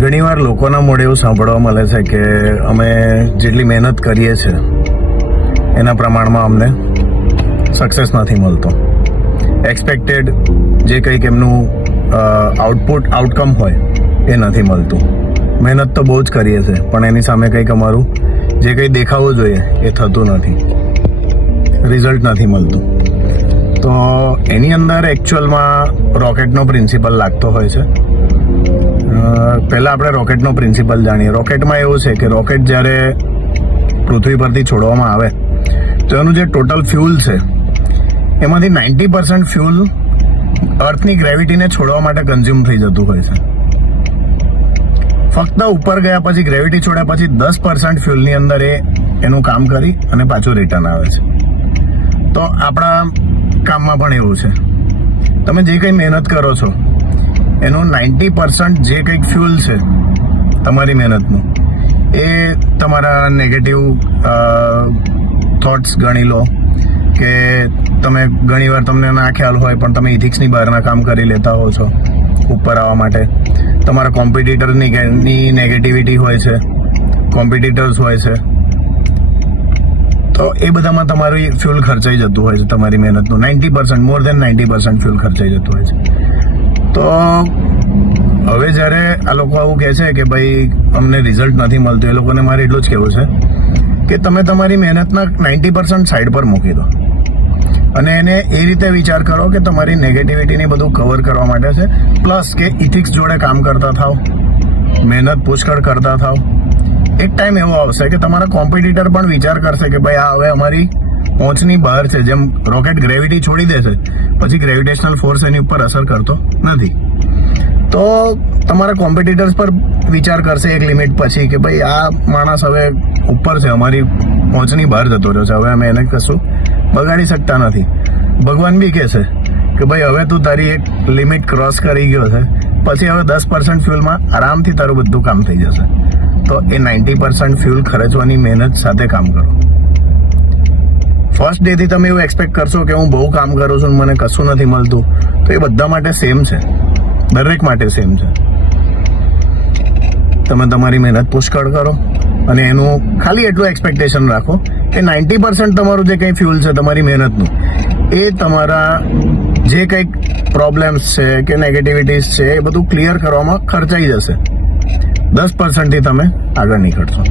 ઘણીવાર લોકોના મોઢે એવું સાંભળવા મળે છે કે અમે જેટલી મહેનત કરીએ છીએ એના પ્રમાણમાં અમને સક્સેસ નથી મળતો. એક્સપેક્ટેડ જે કંઈક એમનું આઉટકમ હોય એ નથી મળતું. મહેનત તો બહુ જ કરીએ છીએ પણ એની સામે કંઈક અમારું જે કંઈ દેખાવું જોઈએ એ થતું નથી, રિઝલ્ટ નથી મળતું. તો એની અંદર એકચ્યુઅલમાં રોકેટનો પ્રિન્સિપલ લાગતો હોય છે. પહેલાં આપણે રોકેટનો પ્રિન્સિપલ જાણીએ. રોકેટમાં એવું છે કે રોકેટ જ્યારે પૃથ્વી પરથી છોડવામાં આવે તો એનું જે ટોટલ ફ્યુલ છે એમાંથી 90% ફ્યુલ અર્થની ગ્રેવિટીને છોડવા માટે કન્ઝ્યુમ થઈ જતું હોય છે. ફક્ત ઉપર ગયા પછી ગ્રેવિટી છોડ્યા પછી 10% ફ્યુલની અંદર એનું કામ કરી અને પાછું રિટર્ન આવે છે. તો આપણા કામમાં પણ એવું છે. તમે જે કંઈ મહેનત કરો છો એનું 90% જે કંઈક ફ્યુલ છે તમારી મહેનતનું એ તમારા નેગેટિવ થોટ્સ ગણી લો કે તમે ઘણીવાર તમને ના ખ્યાલ હોય પણ તમે ઇથિક્સની બહારના કામ કરી લેતા હો છો ઉપર આવવા માટે. તમારા કોમ્પિટિટરની નેગેટિવિટી હોય છે, કોમ્પિટિટર્સ હોય છે, તો એ બધામાં તમારું ફ્યુલ ખર્ચાઈ જતું હોય છે. તમારી મહેનતનું 90%, મોર દેન 90% ફ્યુલ ખર્ચાઈ જતું હોય છે. તો હવે જ્યારે આ લોકો આવું કહે છે કે ભાઈ અમને રિઝલ્ટ નથી મળતું, એ લોકોને મારે એટલું જ કહેવું છે કે તમે તમારી મહેનતના 90% સાઈડ પર મૂકી દો અને એને એ રીતે વિચાર કરો કે તમારી નેગેટિવિટીને બધું કવર કરવા માટે છે. પ્લસ કે ઇથિક્સ જોડે કામ કરતા થાવ, મહેનત પુષ્કળ કરતા થાવ. એક ટાઈમ એવો આવશે કે તમારા કોમ્પિટિટર પણ વિચાર કરશે કે ભાઈ આ હવે અમારી પહોંચની બહાર છે. જેમ રોકેટ ગ્રેવિટી છોડી દે છે પછી ગ્રેવિટેશનલ ફોર્સ એની ઉપર અસર કરતો નથી. તો તમારા કોમ્પિટિટર્સ પર વિચાર કરશે એક લિમિટ પછી કે ભાઈ આ માણસ હવે ઉપર છે, અમારી પહોંચની બહાર જતો રહ્યો છે, હવે અમે એને કશું બગાડી શકતા નથી. ભગવાન બી કહે છે કે ભાઈ હવે તું તારી એક લિમિટ ક્રોસ કરી ગયો છે, પછી હવે 10% ફ્યુલમાં આરામથી તારું બધું કામ થઈ જશે. તો એ 90% ફ્યુલ ખર્ચવાની મહેનત સાથે કામ કરો. ફર્સ્ટ ડેથી તમે એવું એક્સપેક્ટ કરશો કે હું બહુ કામ કરું છું મને કશું નથી મળતું, તો એ બધા માટે સેમ છે, દરેક માટે સેમ છે. તમે તમારી મહેનત પુષ્કળ કરો અને એનું ખાલી એટલું એક્સપેક્ટેશન રાખો કે 90% તમારું જે કંઈ ફ્યુલ છે તમારી મહેનતનું એ તમારા જે કંઈક પ્રોબ્લેમ્સ છે કે નેગેટિવિટીઝ છે એ બધું ક્લિયર કરવામાં ખર્ચાઈ જશે. 10%થી તમે આગળ નીકળશો.